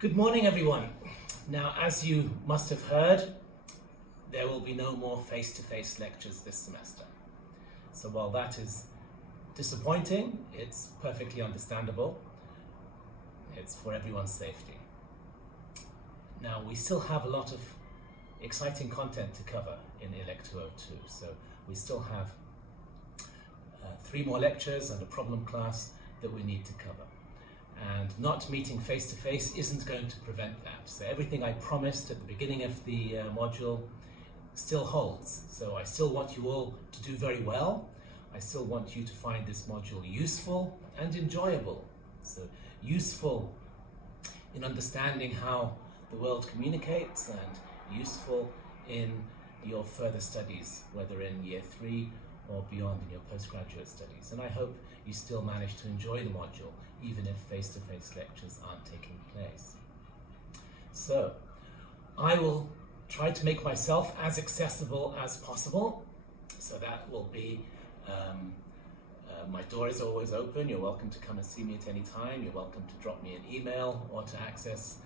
Good morning, everyone. Now, as you must have heard, there will be no more face-to-face lectures this semester. So while that is disappointing, it's perfectly understandable. It's for everyone's safety. Now, we still have a lot of exciting content to cover in ELEC202. So we still have 3 more lectures and a problem class that we need to cover. And not meeting face-to-face isn't going to prevent that. So everything I promised at the beginning of the module still holds. So I still want you all to do very well. I still want you to find this module useful and enjoyable. So useful in understanding how the world communicates and useful in your further studies, whether in year 3 or beyond in your postgraduate studies. And I hope you still manage to enjoy the module, even if face-to-face lectures aren't taking place. So, I will try to make myself as accessible as possible. So that will be, my door is always open. You're welcome to come and see me at any time. You're welcome to drop me an email or to access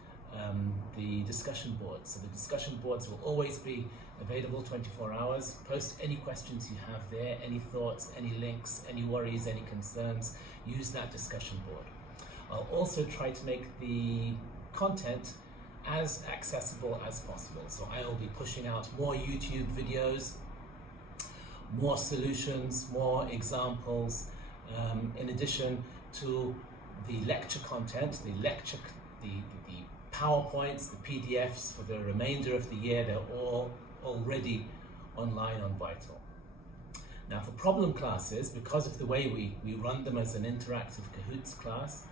the discussion boards. So the discussion boards will always be available 24 hours. Post any questions you have there, any thoughts, any links, any worries, any concerns. Use that discussion board. I'll also try to make the content as accessible as possible. So I will be pushing out more YouTube videos, more solutions, more examples, in addition to the lecture content, the PowerPoints, the PDFs for the remainder of the year. They're all already online on Vital. Now for problem classes, because of the way we run them as an interactive Kahoots class,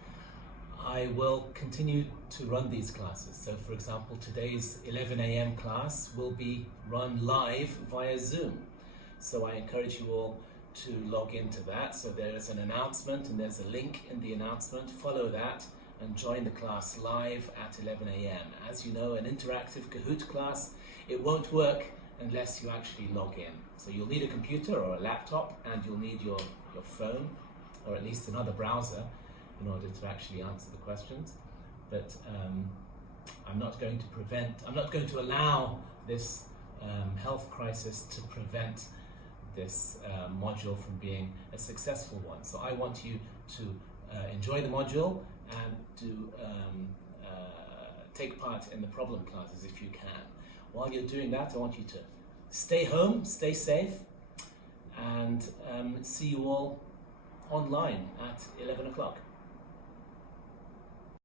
I will continue to run these classes. So for example, today's 11 a.m. class will be run live via Zoom. So I encourage you all to log into that. So there is an announcement and there's a link in the announcement. Follow that and join the class live at 11 a.m. As you know, an interactive Kahoot class, it won't work unless you actually log in. So you'll need a computer or a laptop, and you'll need your phone, or at least another browser, in order to actually answer the questions. But I'm not going to allow this health crisis to prevent this module from being a successful one. So I want you to enjoy the module and to take part in the problem classes if you can. While you're doing that, I want you to stay home, stay safe, and see you all online at 11 o'clock.